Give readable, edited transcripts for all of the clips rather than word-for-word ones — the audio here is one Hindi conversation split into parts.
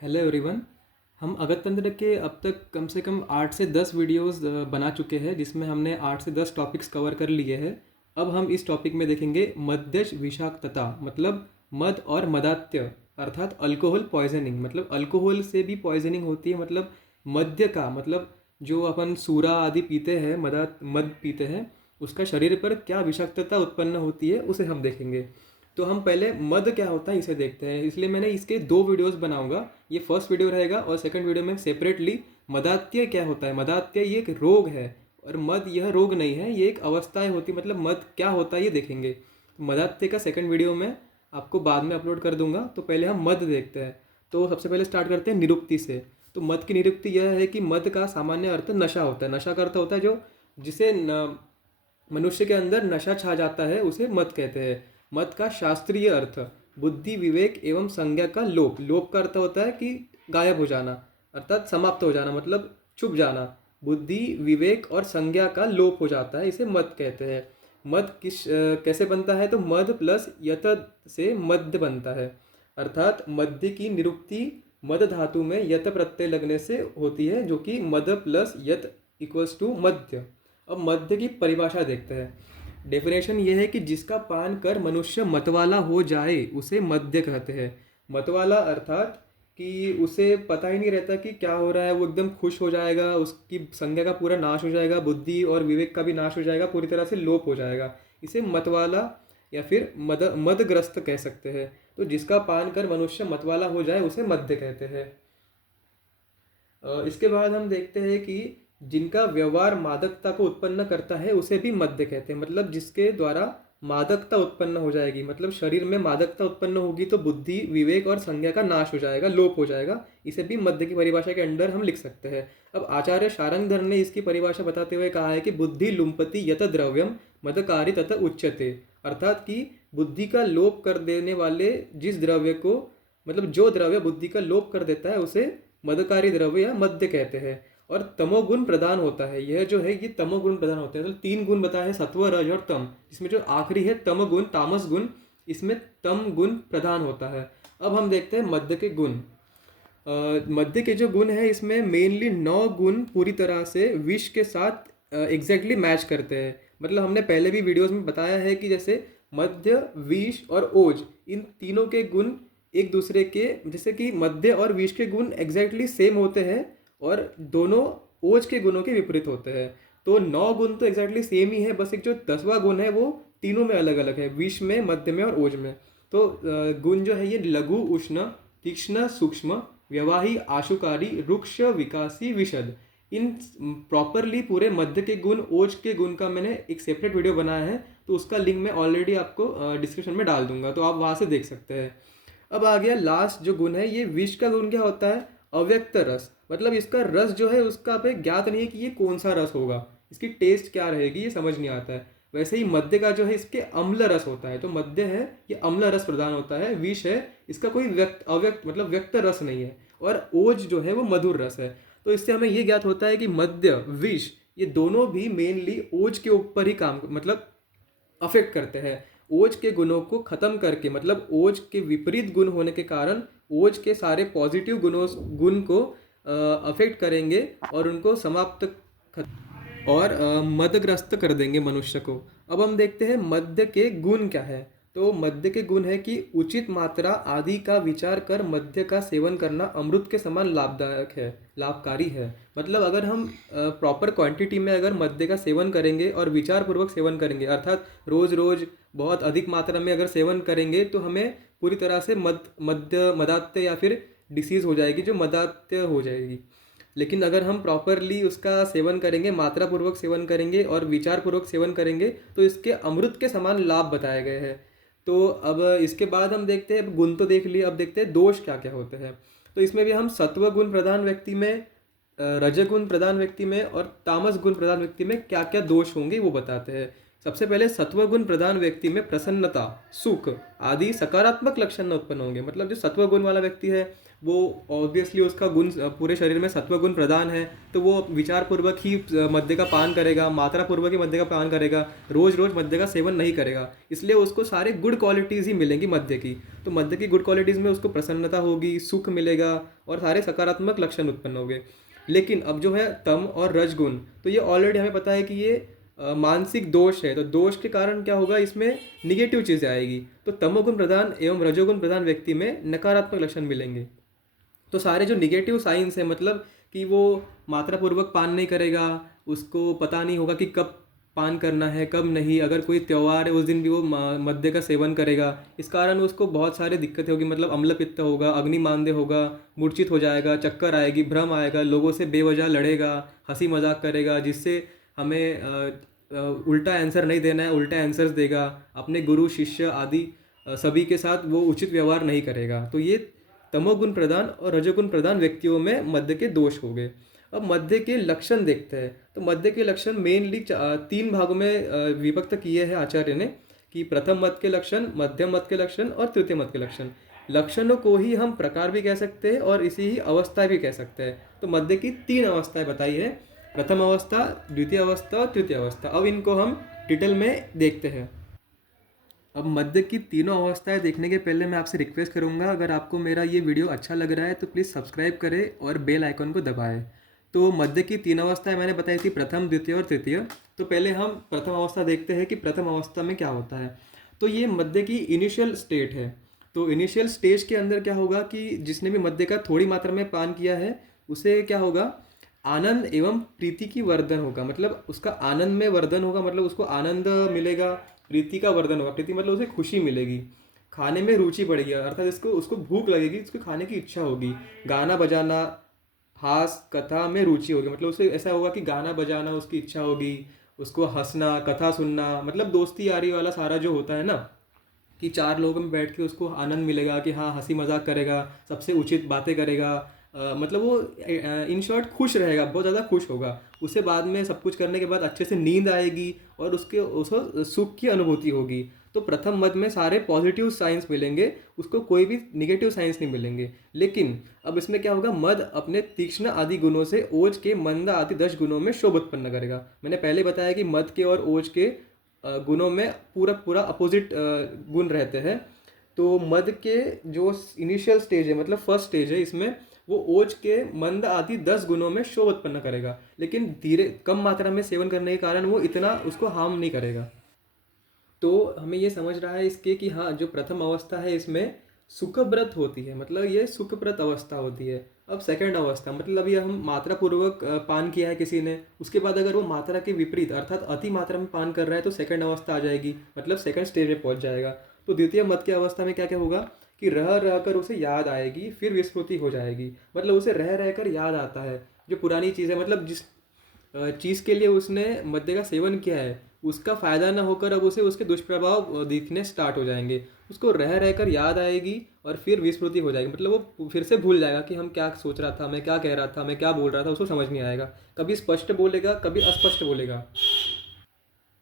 Hello everyone. हम अगस्त तंत्र के अब तक कम से कम 8 से 10 वीडियोस बना चुके हैं, जिसमें हमने 8 से 10 टॉपिक्स कवर कर लिए हैं। अब हम इस टॉपिक में देखेंगे मद्यज विषाक्तता, मतलब मद और मदात्य, अर्थात अल्कोहल पॉइजनिंग। मतलब अल्कोहल से भी पॉइजनिंग होती है। मतलब मद्य का मतलब जो अपन सूरा आदि पीते हैं, मद पीते हैं, उसका शरीर पर क्या विषाक्तता उत्पन्न होती है उसे हम देखेंगे। तो हम पहले मद क्या होता है इसे देखते हैं, इसलिए मैंने इसके दो वीडियोस बनाऊंगा। ये फर्स्ट वीडियो रहेगा और सेकंड वीडियो में सेपरेटली मदात्य क्या होता है। मदात्य ये एक रोग है और मद यह रोग नहीं है, ये एक अवस्थाएं होती। मतलब मद क्या होता है ये देखेंगे। मदात्य का सेकंड वीडियो में आपको बाद में अपलोड कर दूंगा। तो पहले हम मद देखते हैं। तो सबसे पहले स्टार्ट करते हैं निरुक्ति से। तो मद की निरुक्ति यह है कि मद का सामान्य अर्थ नशा होता है। नशा का अर्थ होता है जो जिसे मनुष्य के अंदर नशा छा जाता है, उसे मद कहते हैं। मद का शास्त्रीय अर्थ बुद्धि विवेक एवं संज्ञा का लोप। लोप का अर्थ होता है कि गायब हो जाना, अर्थात समाप्त हो जाना, मतलब छुप जाना। बुद्धि विवेक और संज्ञा का लोप हो जाता है, इसे मद कहते हैं। मद कैसे बनता है? तो मद प्लस यत से मध्य बनता है। अर्थात मध्य की निरुक्ति मद धातु में यत प्रत्यय लगने से होती है, जो कि मद प्लस यत इक्वल्स टू मध्य। अब मध्य की परिभाषा देखते हैं। डेफिनेशन ये है कि जिसका पान कर मनुष्य मतवाला हो जाए उसे मद्य कहते हैं। मतवाला अर्थात कि उसे पता ही नहीं रहता कि क्या हो रहा है, वो एकदम खुश हो जाएगा, उसकी संज्ञा का पूरा नाश हो जाएगा, बुद्धि और विवेक का भी नाश हो जाएगा, पूरी तरह से लोप हो जाएगा। इसे मतवाला या फिर मदग्रस्त कह सकते हैं। तो जिसका पान कर मनुष्य मतवाला हो जाए उसे मद्य कहते हैं। इसके बाद हम देखते हैं कि जिनका व्यवहार मादकता को उत्पन्न करता है उसे भी मद्य कहते हैं। मतलब जिसके द्वारा मादकता उत्पन्न हो जाएगी, मतलब शरीर में मादकता उत्पन्न होगी तो बुद्धि विवेक और संज्ञा का नाश हो जाएगा, लोप हो जाएगा। इसे भी मद्य की परिभाषा के अंडर हम लिख सकते हैं। अब आचार्य शारंगधर ने इसकी परिभाषा बताते हुए कहा है कि बुद्धि लुम्पति यत द्रव्यम मदकारी तथा उच्यते। अर्थात कि बुद्धि का लोप कर देने वाले जिस द्रव्य को, मतलब जो द्रव्य बुद्धि का लोप कर देता है उसे मदकारी द्रव्य या मद्य कहते हैं। और तमोगुण प्रधान होता है। यह जो है ये तमोगुण प्रधान होते हैं। तो तीन गुण बताए हैं, सत्व रज और तम। इसमें जो आखिरी है तमगुण, तामस गुण, इसमें तम गुण प्रधान होता है। अब हम देखते हैं मद्य के गुण। मद्य के जो गुण है इसमें मेनली 9 गुण पूरी तरह से विष के साथ एग्जैक्टली मैच करते हैं। मतलब हमने पहले भी वीडियोस में बताया है कि जैसे मद्य विष और ओज, इन तीनों के गुण एक दूसरे के, जैसे कि मद्य और विष के गुण एग्जैक्टली सेम होते हैं और दोनों ओज के गुणों के विपरीत होते हैं। तो 9 गुण तो एग्जैक्टली सेम ही है, बस एक जो 10वां गुण है वो तीनों में अलग अलग है, विष में, मध्य में और ओज में। तो गुण जो है ये लघु उष्ण तीक्ष्ण सूक्ष्म व्यवाही आशुकारी रुक्ष विकासी विशद। इन प्रॉपरली पूरे मध्य के गुण ओज के गुण का मैंने एक सेपरेट वीडियो बनाया है, तो उसका लिंक मैं ऑलरेडी आपको डिस्क्रिप्शन में डाल दूंगा, तो आप वहाँ से देख सकते हैं। अब आ गया लास्ट जो गुण है, ये विष का गुण क्या होता है? अव्यक्त रस। मतलब इसका रस जो है उसका पे ज्ञात नहीं है कि ये कौन सा रस होगा, इसकी टेस्ट क्या रहेगी ये समझ नहीं आता है। वैसे ही मद्य का जो है इसके अम्ल रस होता है। तो मद्य है ये अम्ल रस प्रदान होता है, विष है इसका कोई अव्यक्त मतलब व्यक्त रस नहीं है, और ओज जो है वो मधुर रस है। तो इससे हमें ये ज्ञात होता है कि मद्य विष ये दोनों भी मेनली ओज के ऊपर ही काम मतलब अफेक्ट करते हैं। ओज के गुणों को खत्म करके, मतलब ओज के विपरीत गुण होने के कारण ओज के सारे पॉजिटिव गुण को अफेक्ट करेंगे और उनको समाप्त और मदग्रस्त कर देंगे मनुष्य को। अब हम देखते हैं मद्य के गुण क्या है। तो मद्य के गुण है कि उचित मात्रा आदि का विचार कर मद्य का सेवन करना अमृत के समान लाभदायक है, लाभकारी है। मतलब अगर हम प्रॉपर क्वांटिटी में अगर मद्य का सेवन करेंगे और विचार पूर्वक सेवन करेंगे, अर्थात रोज रोज बहुत अधिक मात्रा में अगर सेवन करेंगे, तो हमें पूरी तरह से मदात्य या फिर डिसीज हो जाएगी, जो मदात्य हो जाएगी। लेकिन अगर हम प्रॉपरली उसका सेवन करेंगे, मात्रा पूर्वक सेवन करेंगे और विचार पूर्वक सेवन करेंगे, तो इसके अमृत के समान लाभ बताए गए हैं। तो अब इसके बाद हम देखते हैं, गुण तो देख लिए, अब देखते हैं दोष क्या क्या होते हैं। तो इसमें भी हम सत्व गुण प्रधान व्यक्ति में, रजगुण प्रधान व्यक्ति में और तामस गुण प्रधान व्यक्ति में क्या क्या दोष होंगे वो बताते हैं। सबसे पहले सत्वगुण प्रधान व्यक्ति में प्रसन्नता, सुख आदि सकारात्मक लक्षण उत्पन्न होंगे। मतलब जो सत्वगुण वाला व्यक्ति है वो ऑब्वियसली उसका गुण पूरे शरीर में सत्वगुण प्रधान है, तो वो विचार पूर्वक ही मद्य का पान करेगा, मात्रा पूर्वक ही मद्य का पान करेगा, रोज रोज मद्य का सेवन नहीं करेगा। इसलिए उसको सारे गुड क्वालिटीज़ ही मिलेंगी मद्य की। तो मद्य की गुड क्वालिटीज़ में उसको प्रसन्नता होगी, सुख मिलेगा और सारे सकारात्मक लक्षण उत्पन्न होंगे। लेकिन अब जो है तम और रजगुण, तो ये ऑलरेडी हमें पता है कि ये मानसिक दोष है। तो दोष के कारण क्या होगा, इसमें निगेटिव चीज़ें आएगी। तो तमोगुण प्रधान एवं रजोगुण प्रधान व्यक्ति में नकारात्मक लक्षण मिलेंगे। तो सारे जो निगेटिव साइंस है, मतलब कि वो मात्रा पूर्वक पान नहीं करेगा, उसको पता नहीं होगा कि कब पान करना है कब नहीं, अगर कोई त्यौहार है उस दिन भी वो मद्य का सेवन करेगा, इस कारण उसको बहुत सारी दिक्कतें होगी। मतलब अम्ल पित्त होगा, अग्निमांद्य होगा, मूर्छित हो जाएगा, चक्कर आएगी, भ्रम आएगा, लोगों से बेवजह लड़ेगा, हंसी मजाक करेगा, जिससे हमें उल्टा आंसर नहीं देना है, उल्टा आंसर्स देगा, अपने गुरु शिष्य आदि सभी के साथ वो उचित व्यवहार नहीं करेगा। तो ये तमोगुण प्रधान और रजोगुण प्रधान व्यक्तियों में मद्य के दोष हो गए। अब मद्य के लक्षण देखते हैं। तो मद्य के लक्षण मेनली 3 भागों में विभक्त किए हैं आचार्य ने, कि प्रथम मद के लक्षण, मध्यम मद के लक्षण और तृतीय मद के लक्षण। लक्षणों को ही हम प्रकार भी कह सकते हैं और इसी ही अवस्था भी कह सकते हैं। तो मद्य की 3 अवस्थाएं बताई है, प्रथम अवस्था, द्वितीय अवस्था और तृतीय अवस्था। अब इनको हम डिटेल में देखते हैं। अब मद्य की तीनों अवस्थाएं देखने के पहले मैं आपसे रिक्वेस्ट करूंगा, अगर आपको मेरा ये वीडियो अच्छा लग रहा है तो प्लीज़ सब्सक्राइब करें और बेल आइकन को दबाएं। तो मद्य की 3 अवस्थाएं मैंने बताई थी, प्रथम, द्वितीय और तृतीय। तो पहले हम प्रथम अवस्था देखते हैं कि प्रथम अवस्था में क्या होता है। तो ये मद्य की इनिशियल स्टेट है। तो इनिशियल स्टेज के अंदर क्या होगा कि जिसने भी मद्य का थोड़ी मात्रा में पान किया है उसे क्या होगा, आनंद एवं प्रीति की वर्धन होगा। मतलब उसका आनंद में वर्धन होगा, मतलब उसको आनंद मिलेगा, प्रीति का वर्धन होगा। प्रीति मतलब उसे खुशी मिलेगी, खाने में रुचि बढ़ेगी, अर्थात इसको उसको भूख लगेगी, उसको खाने की इच्छा होगी, गाना बजाना, हास कथा में रुचि होगी। मतलब उसे ऐसा होगा कि गाना बजाना उसकी इच्छा होगी, उसको हंसना, कथा सुनना, मतलब दोस्ती यारी वाला सारा जो होता है ना, कि 4 लोगों में बैठ के उसको आनंद मिलेगा, कि हाँ हंसी मजाक करेगा, सबसे उचित बातें करेगा, मतलब वो इन शॉर्ट खुश रहेगा, बहुत ज़्यादा खुश होगा। उसे बाद में सब कुछ करने के बाद अच्छे से नींद आएगी और उसको सुख की अनुभूति होगी। तो प्रथम मद में सारे पॉजिटिव साइंस मिलेंगे, उसको कोई भी निगेटिव साइंस नहीं मिलेंगे। लेकिन अब इसमें क्या होगा, मद अपने तीक्ष्ण आदि गुणों से ओज के मंद आदि 10 गुणों में शोभ उत्पन्न करेगा। मैंने पहले बताया कि मद के और ओज के गुणों में पूरा पूरा अपोजिट गुण रहते हैं। तो मद के जो इनिशियल स्टेज है, मतलब फर्स्ट स्टेज है, इसमें वो ओज के मंद आदि 10 गुणों में शोभ उत्पन्न करेगा, लेकिन धीरे कम मात्रा में सेवन करने के कारण वो इतना उसको हार्म नहीं करेगा। तो हमें ये समझ रहा है इसके कि हाँ, जो प्रथम अवस्था है इसमें सुखव्रत होती है, मतलब ये सुखव्रत अवस्था होती है। अब सेकंड अवस्था, मतलब ये हम मात्रा पूर्वक पान किया है किसी ने, उसके बाद अगर वो मात्रा के विपरीत अर्थात अति मात्रा में पान कर रहा है तो सेकंड अवस्था आ जाएगी, मतलब सेकंड स्टेज में पहुंच जाएगा। तो द्वितीय मद की अवस्था में क्या क्या होगा कि रह रह कर उसे याद आएगी, फिर विस्मृति हो जाएगी। मतलब उसे रह रह कर याद आता है जो पुरानी चीज़ है, मतलब जिस चीज़ के लिए उसने मद्य का सेवन किया है उसका फ़ायदा ना होकर अब उसे उसके दुष्प्रभाव दिखने स्टार्ट हो जाएंगे। उसको रह रह कर याद आएगी और फिर विस्मृति हो जाएगी, मतलब वो फिर से भूल जाएगा कि हम क्या सोच रहा था, मैं क्या कह रहा था, मैं क्या बोल रहा था, उसको समझ नहीं आएगा। कभी स्पष्ट बोलेगा, कभी अस्पष्ट बोलेगा।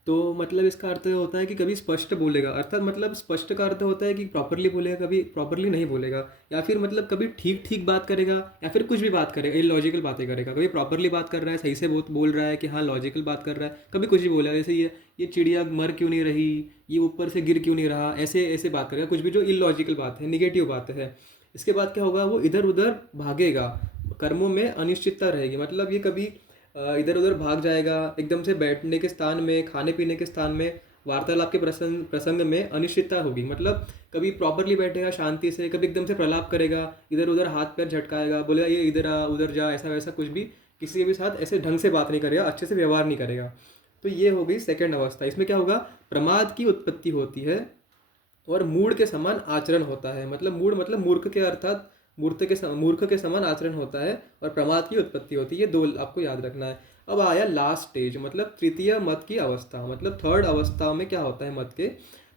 तो मतलब इसका अर्थ होता है कि कभी स्पष्ट बोलेगा, अर्थात मतलब स्पष्ट का अर्थ होता है कि प्रॉपरली बोलेगा, कभी प्रॉपरली नहीं बोलेगा, या फिर मतलब कभी ठीक ठीक बात करेगा या फिर कुछ भी बात करेगा, इलॉजिकल बातें करेगा। कभी प्रॉपरली बात कर रहा है, सही से बोल रहा है कि हाँ लॉजिकल बात कर रहा है, कभी कुछ भी बोलेगा, जैसे ये चिड़िया मर क्यों नहीं रही, ये ऊपर से गिर क्यों नहीं रहा, ऐसे ऐसे बात करेगा, कुछ भी जो इलॉजिकल बात है, निगेटिव बात है। इसके बाद क्या होगा, वो इधर उधर भागेगा, कर्मों में अनिश्चितता रहेगी। मतलब ये कभी इधर उधर भाग जाएगा, एकदम से बैठने के स्थान में, खाने पीने के स्थान में, वार्तालाप के प्रसंग में अनिश्चितता होगी। मतलब कभी प्रॉपरली बैठेगा शांति से, कभी एकदम से प्रलाप करेगा, इधर उधर हाथ पैर झटकाएगा, बोलेगा ये इधर आ उधर जा, ऐसा वैसा कुछ भी, किसी के भी साथ ऐसे ढंग से बात नहीं करेगा, अच्छे से व्यवहार नहीं करेगा। तो ये हो गई सेकेंड अवस्था। इसमें क्या होगा, प्रमाद की उत्पत्ति होती है और मूढ़ के समान आचरण होता है। मतलब मूढ़ मतलब मूर्ख के, अर्थात मूर्ख के समान आचरण होता है और प्रमाद की उत्पत्ति होती है। ये दो आपको याद रखना है। अब आया लास्ट स्टेज, मतलब तृतीय मत की अवस्था, मतलब थर्ड अवस्था में क्या होता है मत के,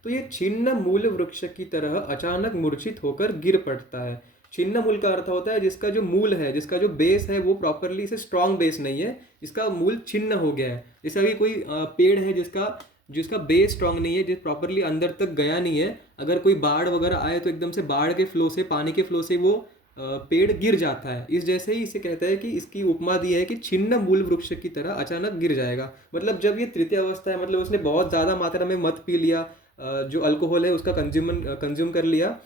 तो ये छिन्न मूल वृक्ष की तरह अचानक मूर्छित होकर गिर पड़ता है। छिन्न मूल का अर्थ होता है जिसका जो मूल है, जिसका जो बेस है वो प्रॉपरली से स्ट्रॉन्ग बेस नहीं है, जिसका मूल छिन्न हो गया है। जैसे अभी कोई पेड़ है जिसका जिसका बेस स्ट्रांग नहीं है, जो प्रॉपरली अंदर तक गया नहीं है, अगर कोई बाढ़ वगैरह आए तो एकदम से बाढ़ के फ्लो से, पानी के फ्लो से वो पेड़ गिर जाता है। इस जैसे ही इसे कहता है कि इसकी उपमा दी है कि छिन्न मूल वृक्ष की तरह अचानक गिर जाएगा। मतलब जब ये तृतीय अवस्था है, मतलब उसने बहुत ज़्यादा मात्रा में मद पी लिया, जो अल्कोहल है उसका कंज्यूम कर लिया,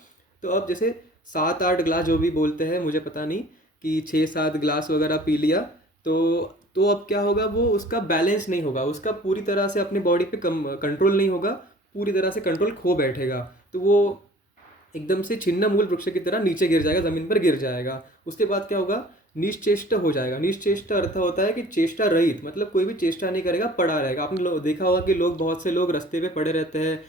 तो अब जैसे 7-8 ग्लास जो भी बोलते हैं मुझे पता नहीं, कि 6-7 ग्लास वगैरह पी लिया, तो अब क्या होगा, वो उसका बैलेंस नहीं होगा, उसका पूरी तरह से अपने बॉडी पे कंट्रोल नहीं होगा, पूरी तरह से कंट्रोल खो बैठेगा, तो वो एकदम से छिन्न मूल वृक्ष की तरह नीचे गिर जाएगा, जमीन पर गिर जाएगा। उसके बाद क्या होगा, निश्चेष्ट हो जाएगा। निश्चेष्ट अर्थ होता है कि चेष्टा रहित, मतलब कोई भी चेष्टा नहीं करेगा, पड़ा रहेगा। आपने देखा होगा कि लोग, बहुत से लोग रास्ते पे पड़े रहते हैं,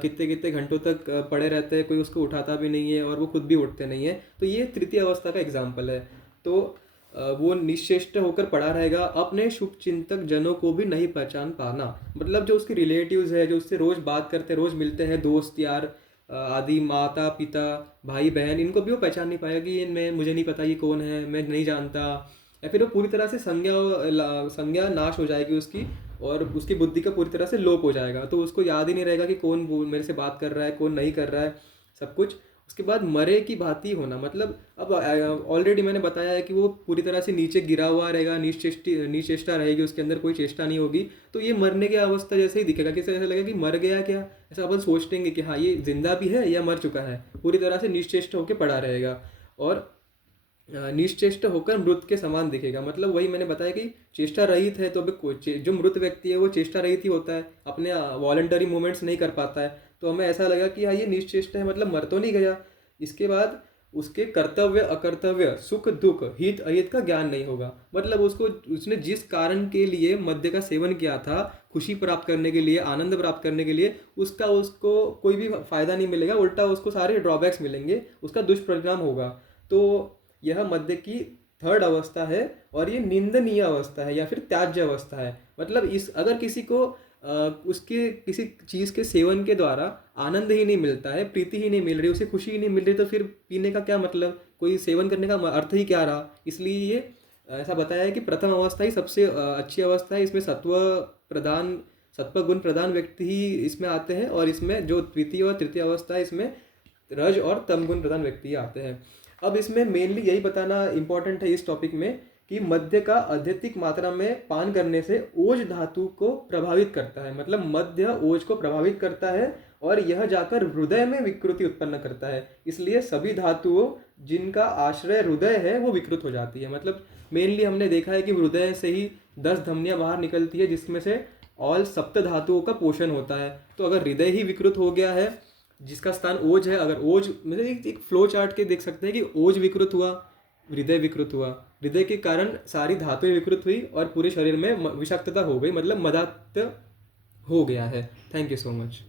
कितने कितने घंटों तक पड़े रहते हैं, कोई उसको उठाता भी नहीं है और वो खुद भी उठते नहीं है। तो ये तृतीय अवस्था का एग्जाम्पल है। तो वो निश्चेष्ट होकर पड़ा रहेगा, अपने शुभ चिंतक जनों को भी नहीं पहचान पाना। मतलब जो उसके रिलेटिव्स है, जो उससे रोज बात करते, रोज मिलते हैं, दोस्त यार आदि, माता पिता भाई बहन, इनको भी वो पहचान नहीं पाएगा कि ये, मैं, मुझे नहीं पता ये कौन है, मैं नहीं जानता। या फिर वो पूरी तरह से संज्ञा नाश हो जाएगी उसकी, और उसकी बुद्धि का पूरी तरह से लोप हो जाएगा। तो उसको याद ही नहीं रहेगा कि कौन मेरे से बात कर रहा है, कौन नहीं कर रहा है, सब कुछ। उसके बाद मरे की भांति होना, मतलब अब ऑलरेडी मैंने बताया है कि वो पूरी तरह से नीचे गिरा हुआ रहेगा, निश्चेष्टा रहेगी, उसके अंदर कोई चेष्टा नहीं होगी। तो ये मरने की अवस्था जैसे ही दिखेगा, किसे ऐसा लगेगा कि मर गया क्या, ऐसा अपन सोचेंगे कि हाँ ये जिंदा भी है या मर चुका है। पूरी तरह से निश्चेष्ट होकर पड़ा रहेगा, और निश्चेष्ट होकर मृत के समान दिखेगा। मतलब वही मैंने बताया कि चेष्टा रहित है, तो अभी जो मृत व्यक्ति है वो चेष्टा रहित ही होता है, अपने वॉलंटरी मूवमेंट्स नहीं कर पाता है। तो हमें ऐसा लगा कि हाँ ये निश्चेष्ट है, मतलब मर तो नहीं गया। इसके बाद उसके कर्तव्य अकर्तव्य, सुख दुख, हित अहित का ज्ञान नहीं होगा। मतलब उसने जिस कारण के लिए मद्य का सेवन किया था, खुशी प्राप्त करने के लिए, आनंद प्राप्त करने के लिए, उसको कोई भी फायदा नहीं मिलेगा, उल्टा उसको सारे ड्रॉबैक्स मिलेंगे, उसका दुष्परिणाम होगा। तो यह मध्य की थर्ड अवस्था है, और ये निंदनीय अवस्था है या फिर त्याज्य अवस्था है। मतलब अगर किसी को उसके किसी चीज़ के सेवन के द्वारा आनंद ही नहीं मिलता है, प्रीति ही नहीं मिल रही, उसे खुशी ही नहीं मिल रही, तो फिर पीने का क्या मतलब, कोई सेवन करने का अर्थ ही क्या रहा। इसलिए ये ऐसा बताया है कि प्रथम अवस्था ही सबसे अच्छी अवस्था है। इसमें सत्व गुण प्रधान व्यक्ति ही इसमें आते हैं, और इसमें जो द्वितीय और तृतीय अवस्था है, इसमें रज और तम गुण प्रधान व्यक्ति आते हैं। अब इसमें मेनली यही बताना इंपॉर्टेंट है इस टॉपिक में, कि मद्य का अत्यधिक मात्रा में पान करने से ओज धातु को प्रभावित करता है। मतलब मद्य ओज को प्रभावित करता है, और यह जाकर हृदय में विकृति उत्पन्न करता है। इसलिए सभी धातुओं जिनका आश्रय हृदय है वो विकृत हो जाती है। मतलब मेनली हमने देखा है कि हृदय से ही 10 धमनियां बाहर निकलती है, जिसमें से ऑल सप्त धातुओं का पोषण होता है। तो अगर हृदय ही विकृत हो गया है, जिसका स्थान ओज है, अगर ओज, मतलब एक फ्लो चार्ट के देख सकते हैं कि ओज विकृत हुआ, हृदय विकृत हुआ, हृदय के कारण सारी धातुएं विकृत हुई, और पूरे शरीर में विषाक्तता हो गई, मतलब मदात्य हो गया है। Thank you so much.